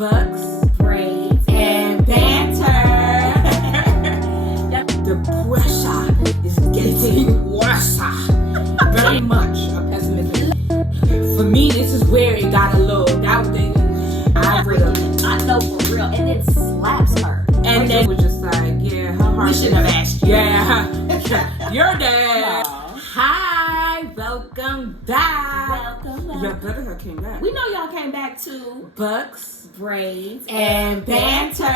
Books, braids, and banter. The pressure is getting worse. Very much a pessimism. For me, this is where it got a little doubting. I know for real. And it slaps her. And then it was just like, yeah, how hard. We shouldn't have asked you. Yeah. You're there. Aww. Hi, welcome back. Welcome back. Y'all better have came back. We know y'all came back to Books, braids, and banter. Y'all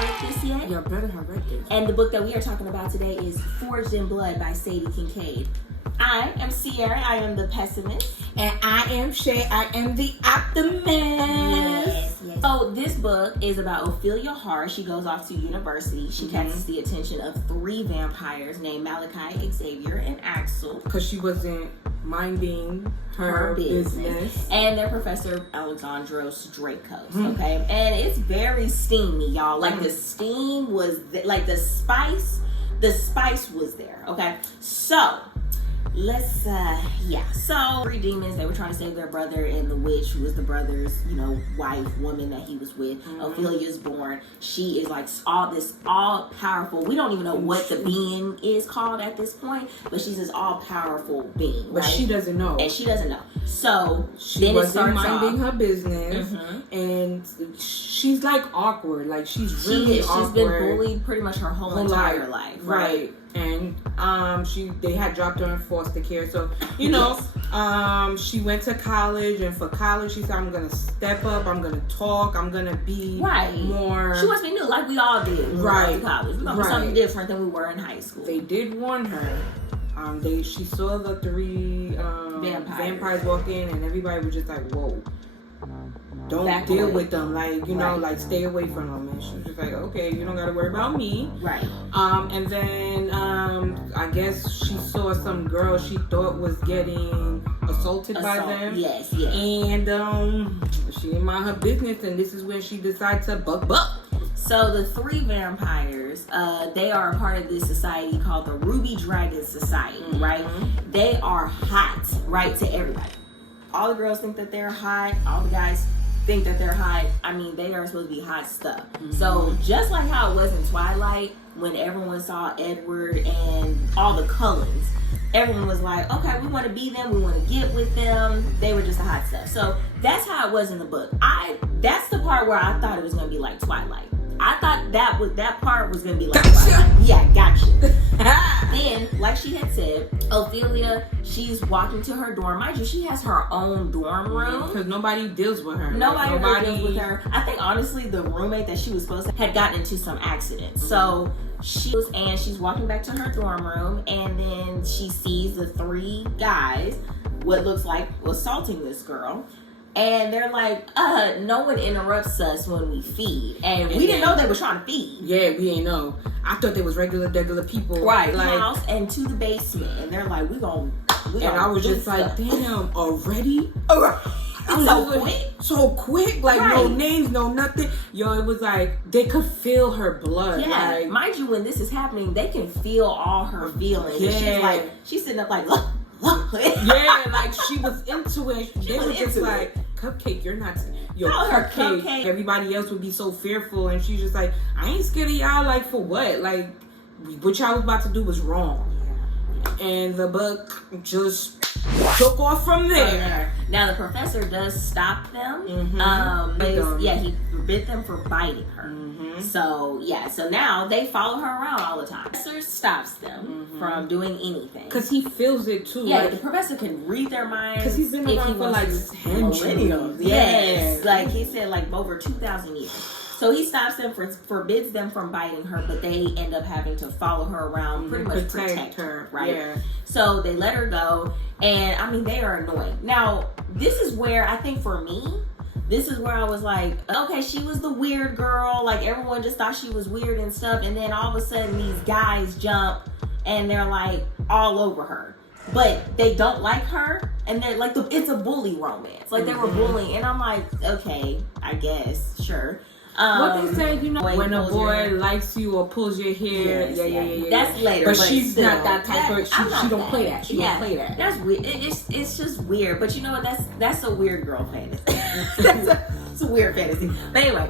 read this yet? Y'all better have read this. And the book that we are talking about today is Forged in Blood by Sadie Kincaid. I am Sierra. I am the pessimist. And I am Shay. I am the optimist. Yes. So this book is about Ophelia Hart. She goes off to university. She catches the attention of 3 vampires named Malachi, Xavier, and Axel. Because she wasn't minding her business. And their professor, Alexandros Dracos. Okay? And it's very steamy, y'all. Like the steam was, the spice was there. Okay? So, let's so 3 demons, they were trying to save their brother, and the witch, who was the brother's wife, woman that he was with. Ophelia's born. She is like all powerful, we don't even know what the being is called at this point, but she's this all powerful being, but right? she doesn't know, and she doesn't know. So she then wasn't minding her business, and she's like awkward, like she's really awkward. She's been bullied pretty much her whole entire life, right? And they had dropped her in foster care, so she went to college, and for college she said, I'm gonna step up, I'm gonna talk, I'm gonna be more. She wants to be new, like we all did when we went to college. We're gonna be something different than we were in high school. They did warn her. She saw the 3 vampires walk in, and everybody was just like, whoa, don't deal with them, like stay away from them. And she was just like, okay, you don't gotta worry about me, right? And then I guess she saw some girl she thought was getting assaulted by them. Yes. And she didn't mind her business, and this is when she decided to buck. So the 3 vampires, they are a part of this society called the Ruby Dragon Society, right? They are hot, right, to everybody. All the girls think that they're hot. All the guys think that they're hot. I mean, they are supposed to be hot stuff. So just like how it was in Twilight, when everyone saw Edward and all the Cullens, everyone was like, okay, we want to be them, we want to get with them. They were just the hot stuff. So that's how it was in the book. That's the part where I thought it was going to be like Twilight. I thought that part was going to be like Twilight. Yeah, gotcha. Then, like she had said, Ophelia, she's walking to her dorm. Mind you, she has her own dorm room. Because nobody deals with her. Nobody really deals with her. I think, honestly, the roommate that she was supposed to had gotten into some accident. So she's walking back to her dorm room, and then she sees the 3 guys, what looks like assaulting this girl. And they're like, no one interrupts us when we feed. And we didn't know they were trying to feed. Yeah, we ain't know. I thought they was regular people. Right. Like, house and to the basement. And they're like, we gonna and I was just like, damn, already? So quick. Like, no names, no nothing. Yo, it was like, they could feel her blood. Yeah. Like, mind you, when this is happening, they can feel all her feelings. Yeah. And she's sitting up like, look. Yeah, like she was into it. They were just like, Cupcake, you're not Cupcake. Everybody else would be so fearful, and she's just like, I ain't scared of y'all. Like, for what? Like, what y'all was about to do was wrong. And the book just took off from there. Now the professor does stop them. He forbid them for biting her. So now they follow her around all the time. The professor stops them from doing anything. Because he feels it too. Yeah, the professor can read their minds. Because he's been around for like centuries. Yes. Like he said, like over 2,000 years. So he stops them, forbids them from biting her, but they end up having to follow her around, pretty much protect her, right? Yeah. So they let her go, and I mean, they are annoying. Now, this is where I think for me, this is where I was like, okay, she was the weird girl. Like, everyone just thought she was weird and stuff, and then all of a sudden, these guys jump, and they're like all over her. But they don't like her, and they're like, it's a bully romance. Like, they were bullying, and I'm like, okay, I guess, sure. What they say, you know, when a boy likes you or pulls your hair, yeah. That's later, but she's still, not that type of. She don't play that. She don't play that. That's weird. It's just weird. But you know what? That's a weird girl fantasy. It's a weird fantasy. But anyway,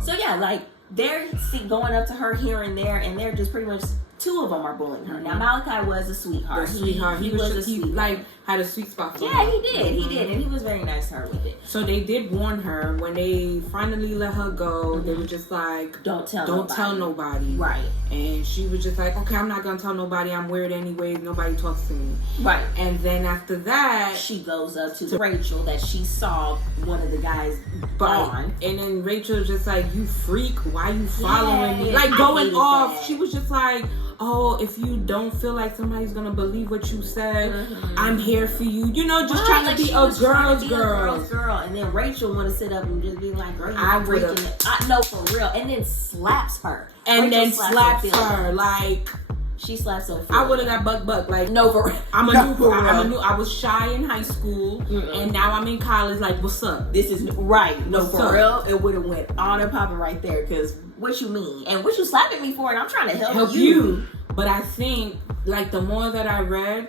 so yeah, like they're going up to her here and there, and they're just pretty much. Two of them are bullying her. Now Malachi was a sweetheart. He like had a sweet spot for her. Yeah, he did, and he was very nice to her with it. So they did warn her when they finally let her go. They were just like, "Don't tell nobody." Right. And she was just like, "Okay, I'm not gonna tell nobody. I'm weird anyways. Nobody talks to me." Right. And then after that, she goes up to Rachel that she saw one of the guys on, and then Rachel just like, "You freak! Why you following me?" Like going off. That. She was just like. Oh, if you don't feel like somebody's gonna believe what you said, I'm here for you. You know, just trying to be a girl's girl. And then Rachel want to sit up and just be like, girl, you're breaking it. No, for real. And then slaps her. And Rachel then slaps her. Like, she slaps her. I would have got buck. Like, no, for real. I was shy in high school, and now I'm in college. Like, what's up? This is right. No, for real. It would have went on and popping right there. Because what you mean? And what you slapping me for? And I'm trying to help you. But I think, like, the more that I read,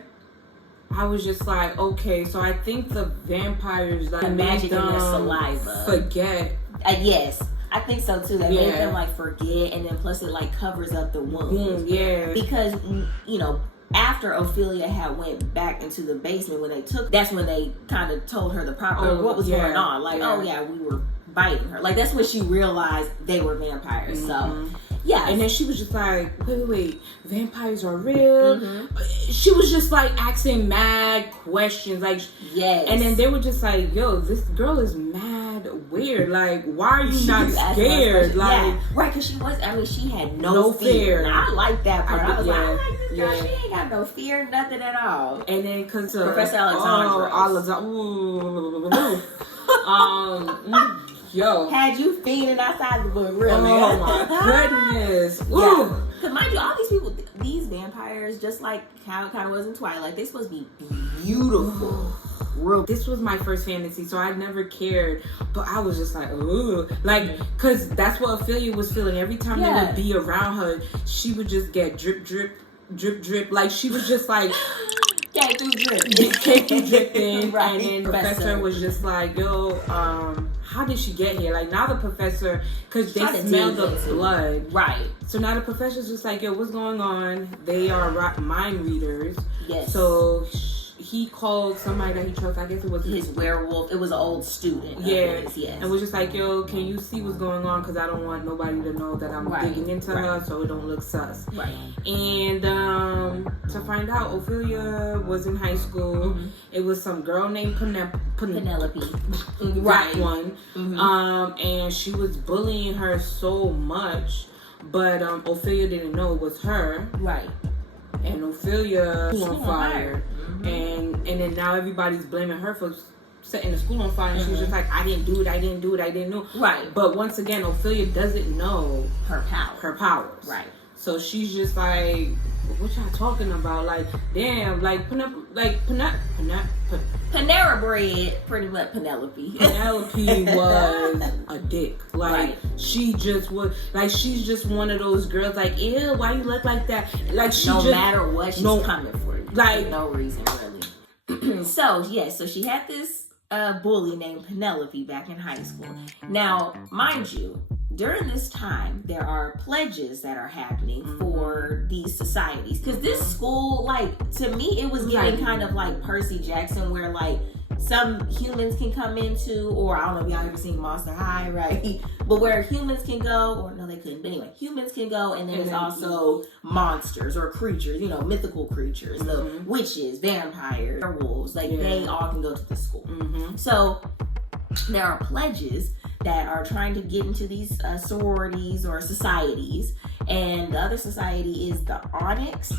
I was just like, okay, so I think the vampires, like, the magic in their saliva. Forget. Yes. I think so too. They made them like forget, and then plus it like covers up the wounds. Because you know, after Ophelia had went back into the basement that's when they kind of told her the proper what was going on. Like, we were biting her. Like that's when she realized they were vampires. So. Yeah, and then she was just like, wait, vampires are real? She was just like asking mad questions, like, and then they were just like, yo, this girl is mad weird, like, why are you not scared? Like, right, because she had no fear. And I like that part. I was like, I like this girl, she ain't got no fear, nothing at all. And then because Professor Alexandra. Yo. Had you feeding outside the book, really? Oh my goodness. Yeah. Because mind you, all these people, these vampires, just like how it kind of was in Twilight, they supposed to be beautiful. This was my first fantasy, so I never cared, but I was just like, ooh. Like, because that's what Ophelia was feeling. Every time they would be around her, she would just get drip, drip, drip, drip. Like, she was just like... Came through dripping, right. And then Professor was just like, yo, how did she get here? Like, now the Professor, because they smell the blood. Right. So now the Professor's just like, yo, what's going on? They are mind readers. Yes. So he called somebody that he trusts. I guess it was his werewolf. It was an old student. Yes. And was just like, yo, can you see what's going on? Because I don't want nobody to know that I'm digging into her, so it don't look sus. Right. And to find out, Ophelia was in high school. It was some girl named Penelope. Right one. And she was bullying her so much, but Ophelia didn't know it was her. Right. And Ophelia was on fire. And then now everybody's blaming her for setting the school on fire. And she was just like, I didn't do it. know. Right. But once again, Ophelia doesn't know her powers. Right. So she's just like, what y'all talking about? Like, damn, like, Panera Bread, pretty much Penelope. Penelope was a dick. Like, she just was, like, she's just one of those girls, like, ew, why you look like that? Like, she no matter what, she's coming for you. Like, for no reason, really. So she had this bully named Penelope back in high school. Now, mind you, during this time, there are pledges that are happening for these societies. Because this school, like, to me, it was getting kind of like Percy Jackson, where, like, some humans can come into, or I don't know if y'all ever seen Monster High, right? But where humans can go, or no, they couldn't. But anyway, humans can go, and then there's also monsters or creatures, you know, mythical creatures, the witches, vampires, werewolves, like, they all can go to the school. So there are pledges that are trying to get into these sororities or societies, and the other society is the Onyx,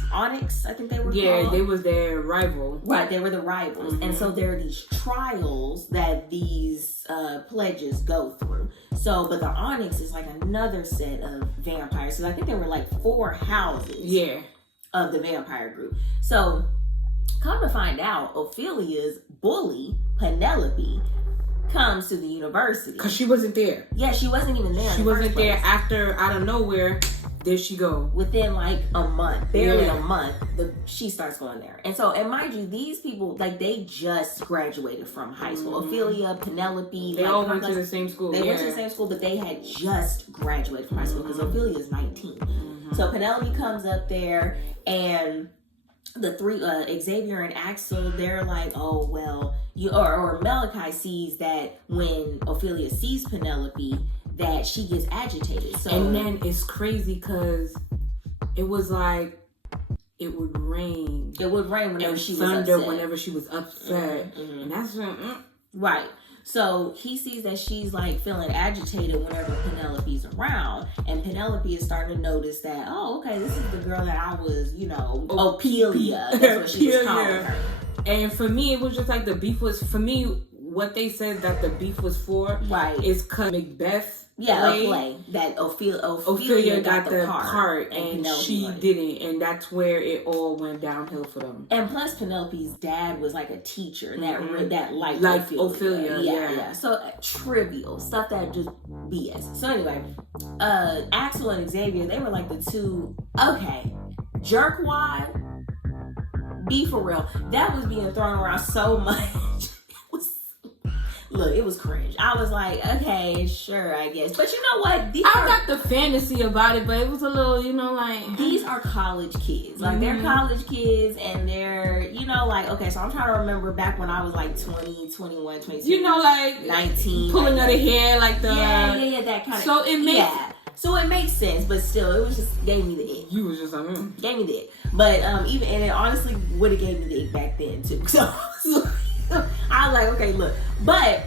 I think they were called. Yeah, they was their rival. Right, they were the rivals. And so there are these trials that these pledges go through. So, but the Onyx is like another set of vampires. So I think there were like 4 houses of the vampire group. So come to find out, Ophelia's bully, Penelope, comes to the university. Because she wasn't there. Yeah, she wasn't even there. She wasn't there after, out of nowhere, there she go. Within like a month, barely a month, she starts going there. And so, and mind you, these people, like, they just graduated from high school. Ophelia, Penelope. They all went to the same school. They went to the same school, but they had just graduated from high school because Ophelia is 19. So Penelope comes up there, and the three, Xavier and Axel, they're like, oh, well, or Malachi sees that when Ophelia sees Penelope, that she gets agitated. So, and then it's crazy because it was like, it would rain. It would rain whenever she was thunder upset. Whenever she was upset. And that's when... Right. So he sees that she's like feeling agitated whenever Penelope's around, and Penelope is starting to notice that, oh, okay, this is the girl that I was, Ophelia. That's what she was calling her. And for me, it was just like the beef was, for me, what they said that the beef was for, is because Macbeth play that Ophelia got the part and she didn't, and that's where it all went downhill for them. And plus, Penelope's dad was like a teacher that liked Ophelia. Yeah. So trivial stuff that just BS. So anyway, Axel and Xavier, they were like the two. Okay, jerkwad. Be for real. That was being thrown around so much. Look, it was cringe. I was like, okay, sure, I guess. But you know what? I got the fantasy about it, but it was a little, like... These are college kids. Like, they're college kids, and they're, okay, so I'm trying to remember back when I was like 20, 21, 22. 19. Pulling of the hair, like the... Yeah, that kind of... So it makes... Yeah. So it makes sense, but still, it was just, gave me the ick. You was just like, Gave me the ick. But, and it honestly would have gave me the ick back then, too. So I was like, okay, look. But,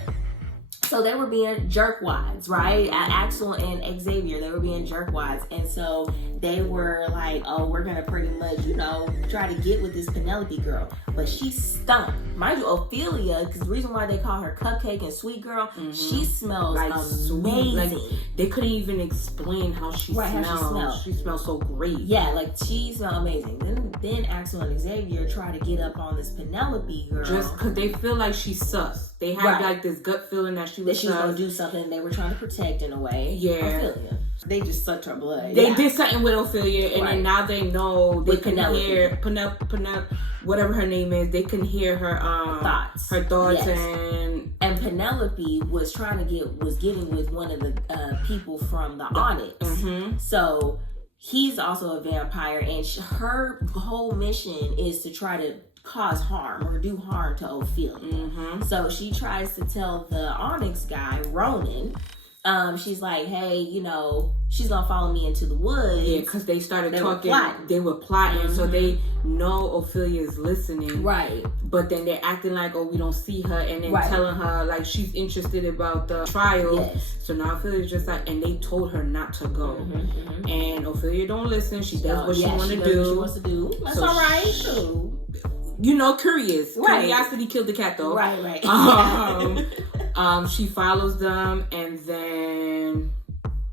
so they were being jerkwads, right? Axel and Xavier, they were being jerkwads. And so they were like, oh, we're going to pretty much, try to get with this Penelope girl. But she stunk. Mind you, Ophelia, because the reason why they call her Cupcake and Sweet Girl, she smells like amazing. Like, they couldn't even explain how she smells. She smells so great. Yeah, like she smelled amazing. Then Axel and Xavier try to get up on this Penelope girl. Just because they feel like she's sus. They had like this gut feeling that she was going to do something they were trying to protect in a way. Yeah. Ophelia. They just sucked her blood. They did something with Ophelia, and then now they know they can hear Penelope, whatever her name is. They can hear her thoughts, and Penelope was getting with one of the people from the Onyx. So he's also a vampire, and her whole mission is to try to cause harm or do harm to Ophelia. So she tries to tell the Onyx guy, Ronan, she's like, hey, she's gonna follow me into the woods. Yeah, because they started talking. They were plotting, so they know Ophelia is listening. Right. But then they're acting like, oh, we don't see her, and then telling her like she's interested about the trial. Yes. So now Ophelia's just like, and they told her not to go. And Ophelia don't listen. She does what she wants to do. She wants to do. That's all right. Too. Curious. Curiosity killed the cat, though. Right. She follows them and then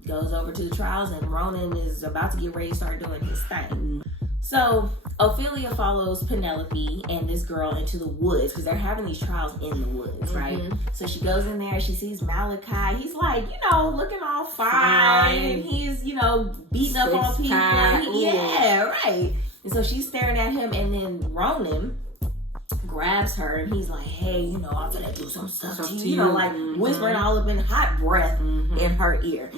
goes over to the trials, and Ronan is about to get ready to start doing his thing. So Ophelia follows Penelope and this girl into the woods because they're having these trials in the woods, right? So she goes in there, she sees Malachi. He's like, looking all fine. And he's, beating up on people. Right. And so she's staring at him, and then Ronan grabs her, and he's like, hey, I'm gonna do some stuff to you. Like whispering all up in hot breath in her ear.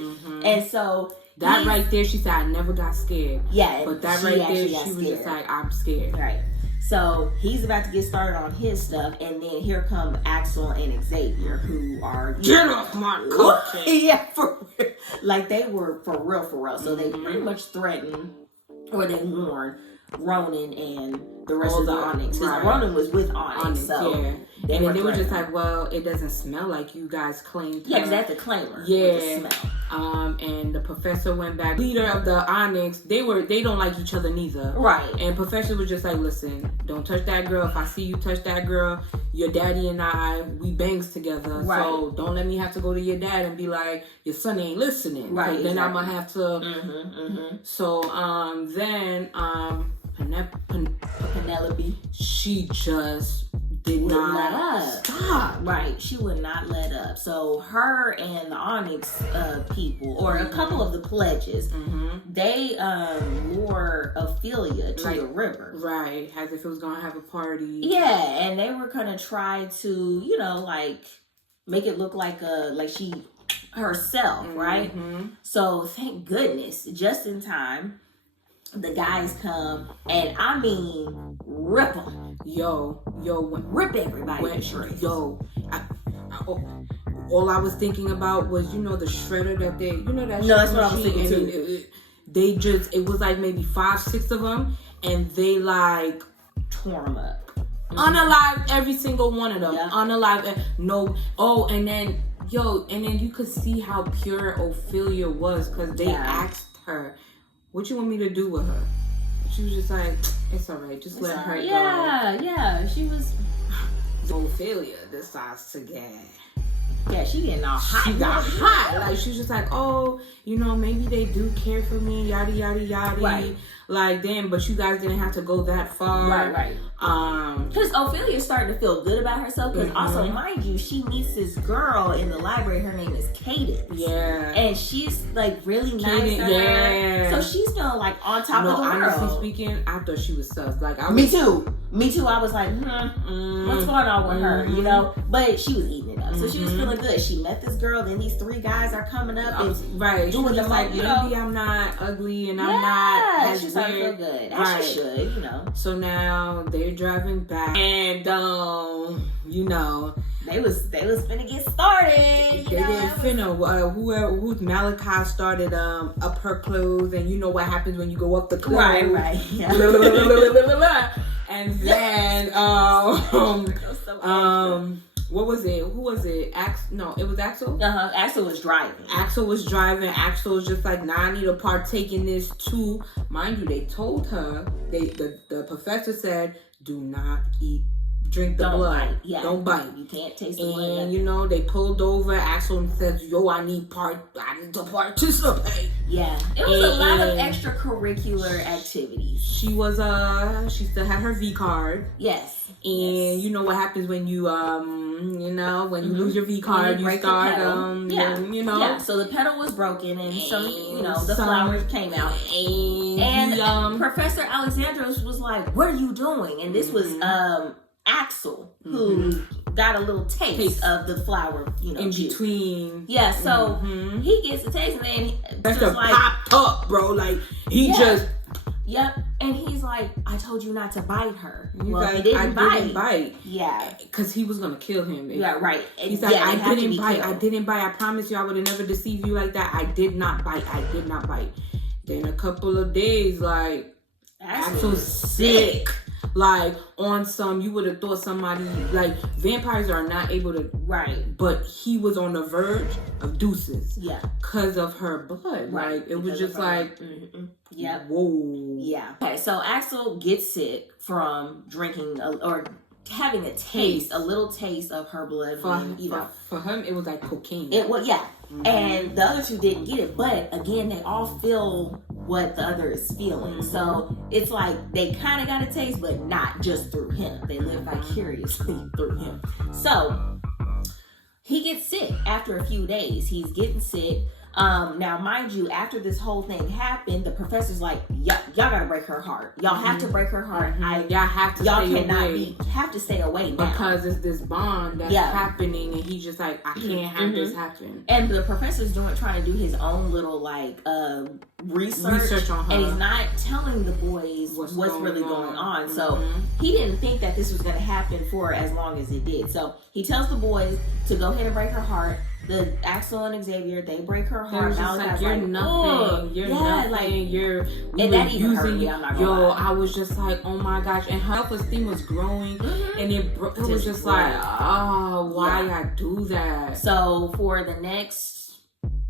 And so that right there, she said, I never got scared. Yeah. But that right there, she was just like, I'm scared. Right. So he's about to get started on his stuff, and then here come Axel and Xavier, who are get off my cupcake. Yeah, for real. Like they were for real. So they pretty much threatened, or they warned Ronan and the rest of the Onyx. Because Ronan was with Onyx, so and then they were just like, well, it doesn't smell like you guys claimed. Yeah, because that's the claimer. Yeah. And the professor went back. Leader of the Onyx, they don't like each other neither. Right. And professor was just like, listen, don't touch that girl. If I see you touch that girl, your daddy and I, we bangs together. Right. So don't let me have to go to your dad and be like, your son ain't listening. Right. Then I'm gonna have to. So then Penelope, she just did would not let up. stop. Right, she would not let up. So her and the Onyx people, or a couple of the pledges, they lure Ophelia to the river. Right, as if it was gonna have a party. Yeah, and they were gonna try to, you know, like make it look like she herself, right? So thank goodness, just in time, the guys come, and I mean, rip them. Rip everybody. All I was thinking about was, you know, the shredder that they, you know, that. No, that's what I was thinking too. It was like maybe 5-6 of them, and they like tore them up. Unalived every single one of them. Yep. Unalived. No. Oh, and then you could see how pure Ophelia was, because they asked her, "What you want me to do with her?" She was just like, "It's all right. Just let her go." Yeah. She was. Ophelia decides to get. Yeah, she getting all hot. She got hot. Like, she was just like, "Oh, you know, maybe they do care for me, yada, yada, yada." Right. Like, damn, but you guys didn't have to go that far. Right. Because Ophelia's starting to feel good about herself. Because also, mind you, she meets this girl in the library. Her name is Cadence. Yeah. And she's like really nice to her. So she's feeling like on top of the world. Honestly speaking, I thought she was sus. Like, Me too. I was like, what's going on with her? You know? But she was eating it up. So she was feeling good. She met this girl. Then these 3 guys are coming up and doing the like, maybe I'm not ugly and I'm not as she's starting to feel good. As she should, you know. So now they're driving back, and you know, they was finna get started. They didn't finna. Who's Malachi started up her clothes, and you know what happens when you go up the clothes. Right. Yeah. And then what was it? Who was it? No, it was Axel. Axel was driving. Axel was was just like, "Nah, I need to partake in this too." Mind you, they told her. The professor said, "Do not drink the blood. Bite. Yeah. Don't bite. You can't taste the blood." And you know, they pulled over. Axel says, "Yo, I need to participate." Yeah, it was a lot of extracurricular activities. She was she still had her V card. Yes. And you know what happens when you when you lose your V card, you start you know. Yeah. So the pedal was broken, and the flowers came out. And Professor Alexandros was like, "What are you doing?" And this was Axel, who got a little taste of the flower, in juice. Between. Yeah, so he gets a taste, and then that's just like popped up, bro. Like he just. Yep, and he's like, "I told you not to bite her." He didn't bite. Yeah, because he was gonna kill him. Yeah, right. He's like, "I didn't bite. I didn't bite. I promise you, I would have never deceived you like that. I did not bite. Then a couple of days, like, Axel's sick. Like, on some, you would have thought somebody, like, vampires are not able to, but he was on the verge of deuces. Yeah. Because of her blood. Right. Like, it was just like, whoa. Yeah. Okay, so Axel gets sick from drinking, or having a little taste of her blood. For him, it was like cocaine. And the other 2 didn't get it, but again, they all feel what the other is feeling. So it's like they kind of got a taste, but not just through him. They live vicariously through him. So he gets sick after a few days. He's getting sick. Now, mind you, after this whole thing happened, the professor's like, y'all gotta break her heart. Y'all have to break her heart. Y'all have to stay away. Have to stay away now. Because it's this bond that's happening, and he's just like, I can't have this happen. And the professor's trying to do his own little, research on her. And he's not telling the boys what's really going on. So he didn't think that this was going to happen for as long as it did. So he tells the boys to go ahead and break her heart. The Axel and Xavier, they break her heart. Now like, you're nothing. You're nothing. And that even hurt me. I'm not gonna lie. I was just like, oh my gosh. And her self-esteem was growing. And it was just like, oh, why I do that? So for the next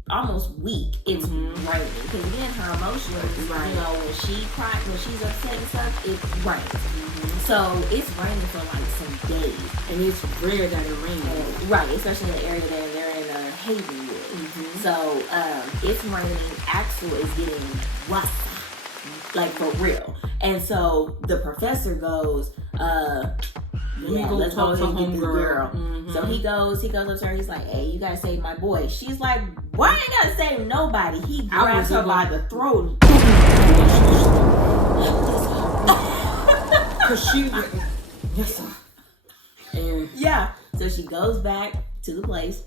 almost week, it's raining. Because again, her emotions, when she cries, when she's upset and stuff, it rains. So it's raining for like some days. And it's rare that it rains. Right, especially in the area that they're in Havenwood. So it's raining. Axel is getting wasa, like for real. And so the professor goes, let's go ahead and get this girl. Mm-hmm. So he goes up to her. He's like, hey, you gotta save my boy. She's like, why ain't gotta save nobody? He grabs her by the throat. Cause she, yes, sir. And yeah. So she goes back to the place.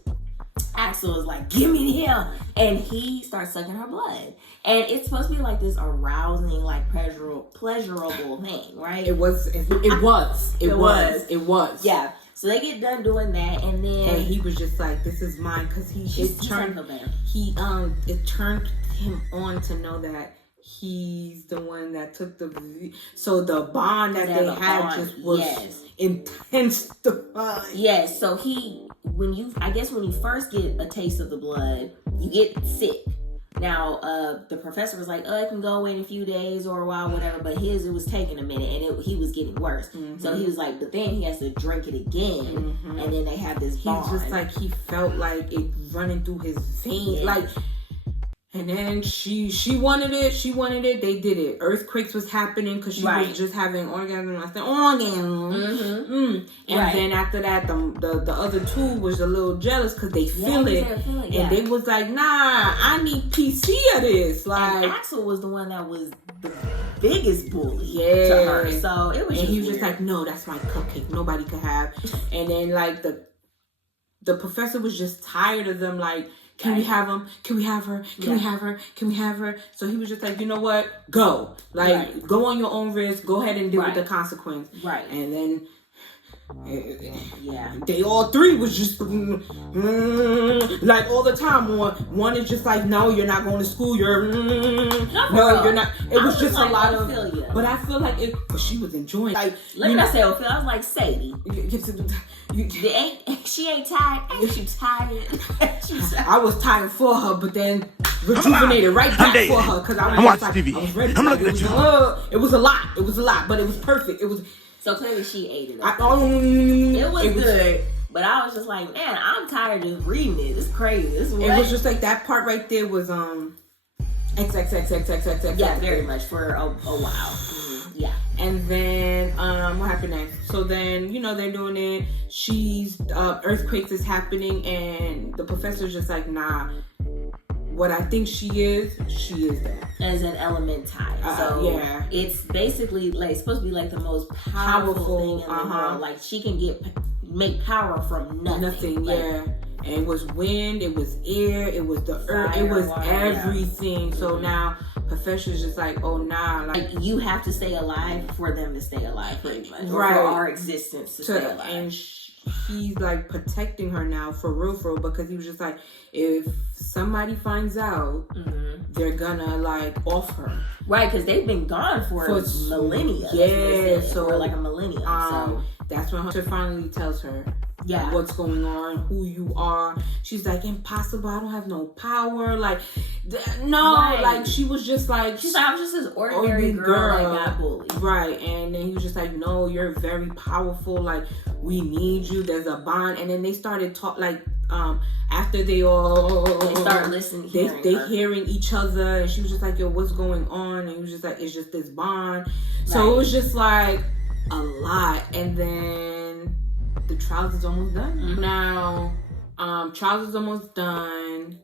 Axel is like, give me him, and he starts sucking her blood, and it's supposed to be like this arousing, like pleasurable thing, right? It was. Yeah. So they get done doing that, and then he was just like, this is mine, because it turned him on to know that he's the one that took the bond that they had just was intense. Yes. So when you first get a taste of the blood, you get sick. Now, the professor was like, it can go in a few days or a while, whatever, but it was taking a minute, and he was getting worse. Mm-hmm. So he was like, but then he has to drink it again, mm-hmm. and then they have this bond. He's just like, he felt like it running through his veins, like. And then she wanted it, they did it. Earthquakes was happening because she was just having orgasm. I said, orgasm. Mm-hmm. And then after that, the other two was a little jealous because they feel it. And they was like, nah, I need PC of this. Like, and Axel was the one that was the biggest bully to her. So it was and he was just like, no, that's my cupcake. Nobody could have. And then like the professor was just tired of them, like, can we have him? Can we have her? Can we have her? Can we have her? So he was just like, you know what? Go. Like, go on your own risk. Go ahead and deal with the consequence. Right. And then, they all three was just like all the time. One is just like, no, you're not going to school. You're you're not. It was just like, a lot of. But I feel like but she was enjoying. Like, let me not say Ophelia. I was like, Sadie. She ain't tired. Ain't you tired? I was tired for her, but then rejuvenated right back for her because I was TV. I was ready. I'm looking at you. It was a lot. It was a lot, but it was perfect. It was. So clearly she ate it. It was good, but I was just like, man, I'm tired of reading it. It's crazy. It was just like that part right there was XXXXXXX. Yeah, very much for a while. Yeah. And then what happened next? So then, they're doing it. She's earthquakes is happening, and the professor's just like, nah. What I think she is that. As an elemental. So it's basically like it's supposed to be like the most powerful thing in the world. Like she can make power from nothing. And it was wind, it was air, it was the earth, it was everything. So now Professor's just like, oh nah, like you have to stay alive for them to stay alive, pretty much, or for our existence to stay alive. And he's like protecting her now for real, because he was just like, if somebody finds out, they're gonna like off her, right? Because they've been gone for millennia. For like a millennium. So that's when Hunter finally tells her, what's going on, who you are. She's like, impossible. I don't have no power. Like, no, like she was just like, she's like, I was just this ordinary girl that got bullied. Right. And then he was just like, no, you're very powerful. Like, we need you. There's a bond. And then they started after they started listening, hearing each other, and she was just like, yo, what's going on? And he was just like, it's just this bond. So it was just like a lot. And then the trials is almost done. Now, trials is almost done.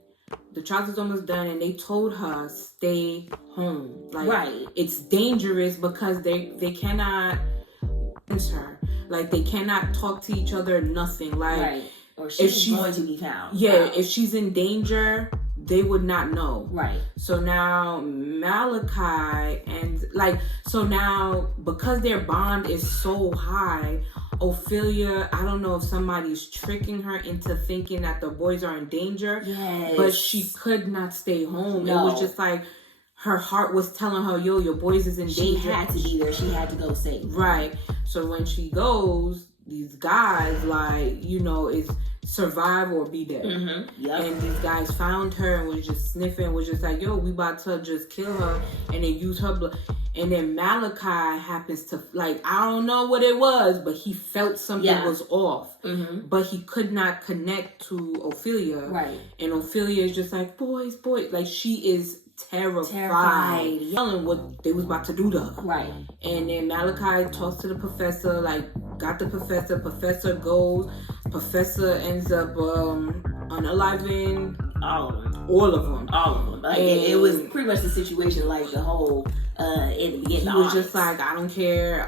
The trials is almost done, and they told her stay home. Like, it's dangerous because they cannot her. Like, they cannot talk to each other. Nothing. Like, or she's going to be found. If she's in danger, they would not know. Right. So now Malachi now because their bond is so high, Ophelia, I don't know if somebody's tricking her into thinking that the boys are in danger. Yes. But she could not stay home. No. It was just like her heart was telling her, yo, your boys is in danger. She had to be there. She had to go save them. Right. So when she goes, these guys, is survive or be dead. And these guys found her and was just sniffing, was just like, yo, we about to just kill her and then use her blood. And then Malachi happens to, like, I don't know what it was, but he felt something was off. But he could not connect to Ophelia. Right. And Ophelia is just like, boys. Like, she is terrified. Yelling what they was about to do to her. Right. And then Malachi talks to the professor, like, got the professor. Professor goes. Professor ends up unaliving all of them. All of them. Like, it was pretty much the situation like the whole in the beginning. He was just like, I don't care.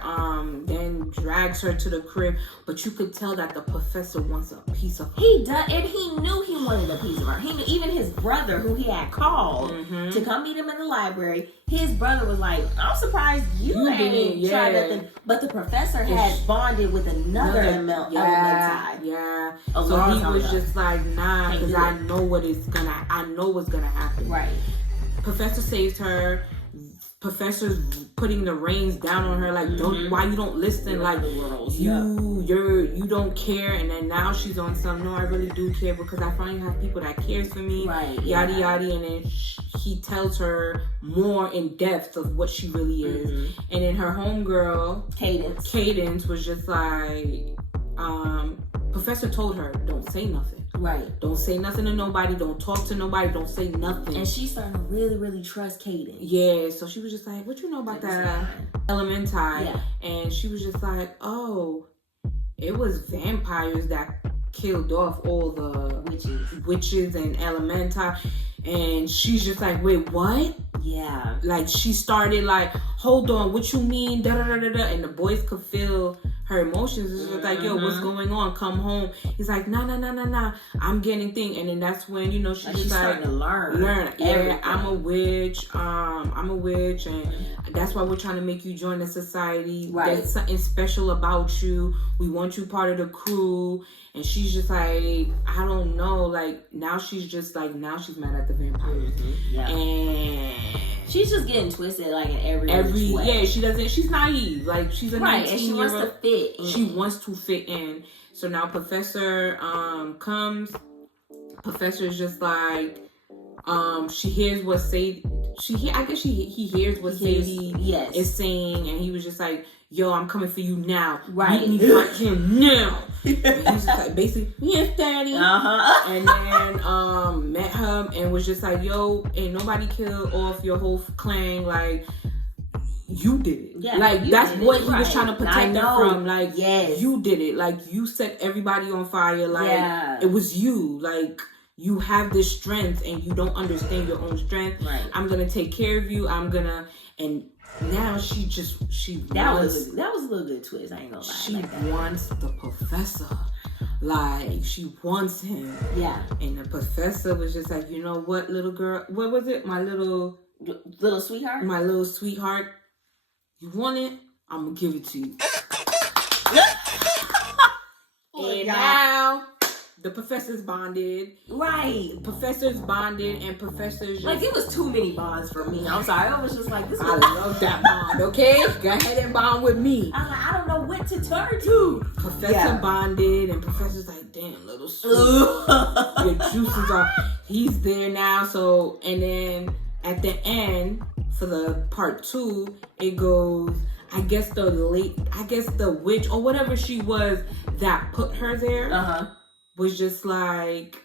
Then drags her to the crib, but you could tell that the professor wants a piece of her. He does, and he knew he wanted a piece of her. He knew, even his brother, who he had called to come meet him in the library, his brother was like, I'm surprised you ain't tried nothing. But the professor had bonded with another elemental. Yeah. So he was just like, nah, because I know what's gonna happen. Right. Professor saves her. Professor's putting the reins down on her, like, why you don't listen, like, you don't care. And then now she's on some, no, I really do care, because I finally have people that cares for me, yada yada. And then he tells her more in depth of what she really is. And then her homegirl Cadence was just like, Professor told her, don't say nothing. Right. Don't say nothing to nobody. Don't talk to nobody. Don't say nothing. And she's starting to really, really trust Cadence. Yeah. So she was just like, what you know about that Elementi? Yeah. And she was just like, oh, it was vampires that killed off all the witches and Elementi. And she's just like, wait, what? Yeah. Like, she started like, hold on, what you mean? Da da da da da. And the boys could feel her emotions. It's just like, yo, what's going on? Come home. He's like, nah. I'm getting thing. And then that's when, you know, she's just like, starting to learn. Yeah, I'm a witch. And that's why we're trying to make you join the society. Right. There's something special about you. We want you part of the crew. And she's just like, I don't know. Like, now she's mad at the vampires. Yeah. And she's just getting twisted, like, in every way. Yeah, she's naive. Like, she's a 19-year-old. And she wants to fit in. She wants to fit in. So now Professor comes. Professor's just like, she hears what Sadie, he hears what Sadie is saying, and he was just like, yo, I'm coming for you now. Right. Meet me right here now. And he's just like, basically, yes, daddy. And then met him and was just like, yo, ain't nobody killed off your whole clan. Like, you did it. Yeah, like, that's what he was trying to protect her from. Like, you did it. Like, you set everybody on fire. Like, it was you. Like, you have this strength and you don't understand your own strength. Right. I'm gonna take care of you. And now that was a little good twist. I ain't gonna lie. She wants the professor. Like, she wants him. Yeah. And the professor was just like, you know what, little girl? What was it? My little sweetheart? My little sweetheart. You want it? I'm gonna give it to you. And now the professor's bonded. Right. Professor's bonded and professor's just... Like, it was too many bonds for me. I'm sorry. I was just like, this. I love that bond, okay? Go ahead and bond with me. I'm like, I don't know what to turn to. Professor bonded and professor's like, damn, little sweet. Your juices are... He's there now, so... And then at the end, for the part 2, it goes... I guess the witch or whatever she was that put her there was just like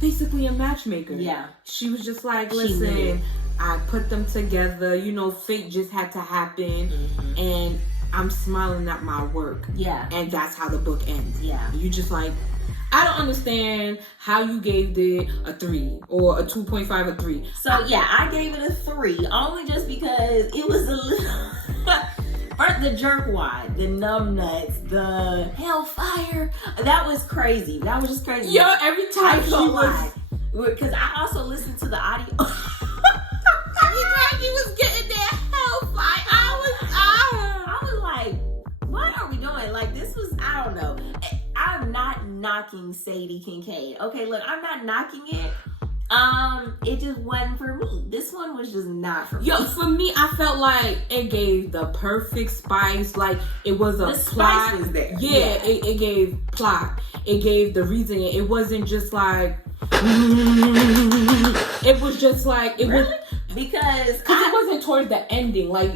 basically a matchmaker. Yeah. She was just like, listen, I put them together. You know, fate just had to happen. And I'm smiling at my work. Yeah. And that's how the book ends. Yeah. You just like, I don't understand how you gave it a 3 or a 2.5 or 3. So yeah, I gave it a 3 only just because it was a little the jerkwad, the numbnuts, the hellfire. That was crazy. That was just crazy. Yo, every time she was, because I also listened to the audio. Every time she was getting that hellfire, I was like, what are we doing? Like, this was, I don't know. I'm not knocking Sadie Kincaid. Okay, look, I'm not knocking it. It just wasn't for me. This one was just not for me. Yo, for me, I felt like it gave the perfect spice. Like, it was a plot. Spice was there. Yeah, it gave plot. It gave the reason. It wasn't just like... It was just like... Really? Because it wasn't towards the ending. Like,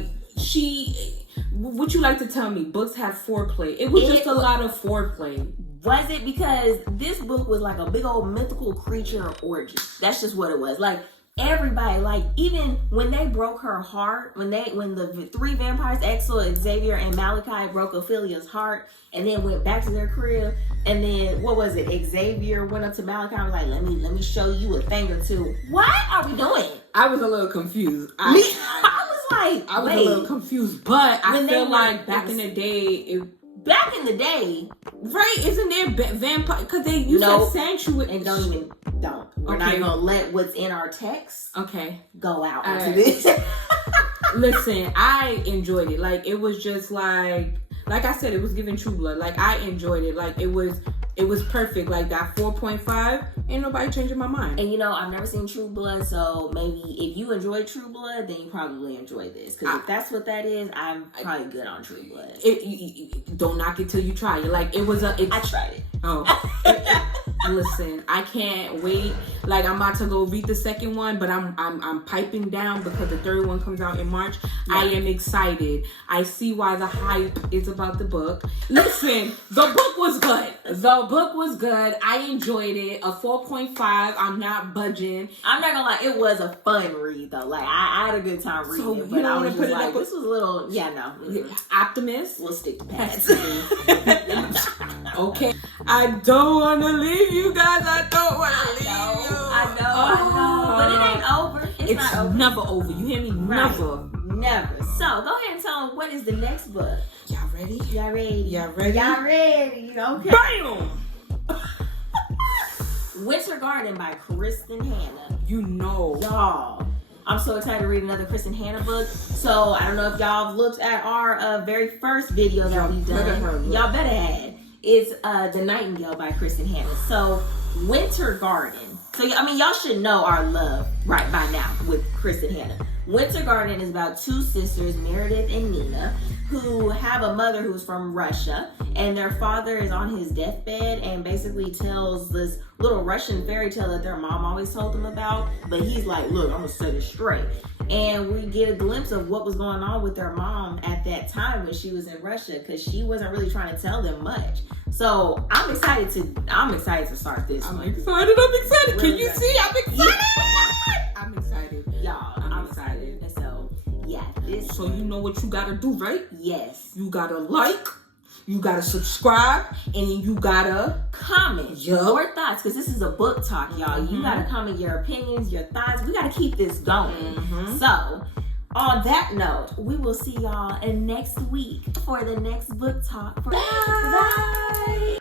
what you like to tell me? Books have foreplay. It was just a lot of foreplay. Was it? Because this book was like a big old mythical creature orgy. That's just what it was. Like, everybody, like, even when they broke her heart, when the three vampires, Axel, Xavier, and Malachi, broke Ophelia's heart, and then went back to their crib, and then what was it? Xavier went up to Malachi and was like, "Let me show you a thing or two." What are we doing? I was a little confused. I was like, I was a little confused, but I feel like back in the day, right? Isn't there vampire? Because they used to sanctuary and don't. We're not gonna let what's in our text go out into this. Listen, I enjoyed it. Like, it was just like I said, it was giving True Blood. Like, I enjoyed it. Like, it was perfect. Like, that 4.5, ain't nobody changing my mind. And I've never seen True Blood, so maybe if you enjoy True Blood, then you probably enjoy this. Because if that's what that is, I'm probably good on True Blood. Don't knock it till you try it. Like, I tried it. Oh. Listen, I can't wait. Like, I'm about to go read the second one, but I'm piping down because the third one comes out in March. Yeah. I am excited. I see why the hype is about the book. Listen, the book was good. The book was good. I enjoyed it. A 4.5. I'm not budging. I'm not gonna lie, it was a fun read though. Like, I had a good time reading it, but I was just like, this was a little, Optimist. We'll stick to past. Okay. I don't want to leave you guys. I don't want to leave you. I know. But it ain't over. It's not over. Never over. You hear me? Right. Never. So, go ahead and tell them, what is the next book? Y'all ready? Y'all ready? Y'all ready? Y'all ready? Okay. Bam! Winter Garden by Kristen Hanna. Y'all. I'm so excited to read another Kristen Hanna book. So, I don't know if y'all have looked at our very first video that we've done. Y'all better have. It's The Nightingale by Kristen Hanna. So, Winter Garden. So, y'all should know our love right by now with Kristen Hanna. Winter Garden is about two sisters, Meredith and Nina, who have a mother who's from Russia, and their father is on his deathbed and basically tells this little Russian fairy tale that their mom always told them about, but he's like, look, I'm gonna set it straight. And we get a glimpse of what was going on with their mom at that time when she was in Russia, because she wasn't really trying to tell them much. So I'm excited to start this. I'm excited. Really Can you see? I'm excited. Yeah. I'm excited. Y'all, I'm excited. And so, yeah. So you know what you gotta do, right? Yes. You gotta like, you gotta subscribe, and then you gotta comment your thoughts, because this is a book talk, y'all. Mm-hmm. You gotta comment your opinions, your thoughts. We gotta keep this going. Mm-hmm. So, on that note, we will see y'all next week for the next book talk. Bye.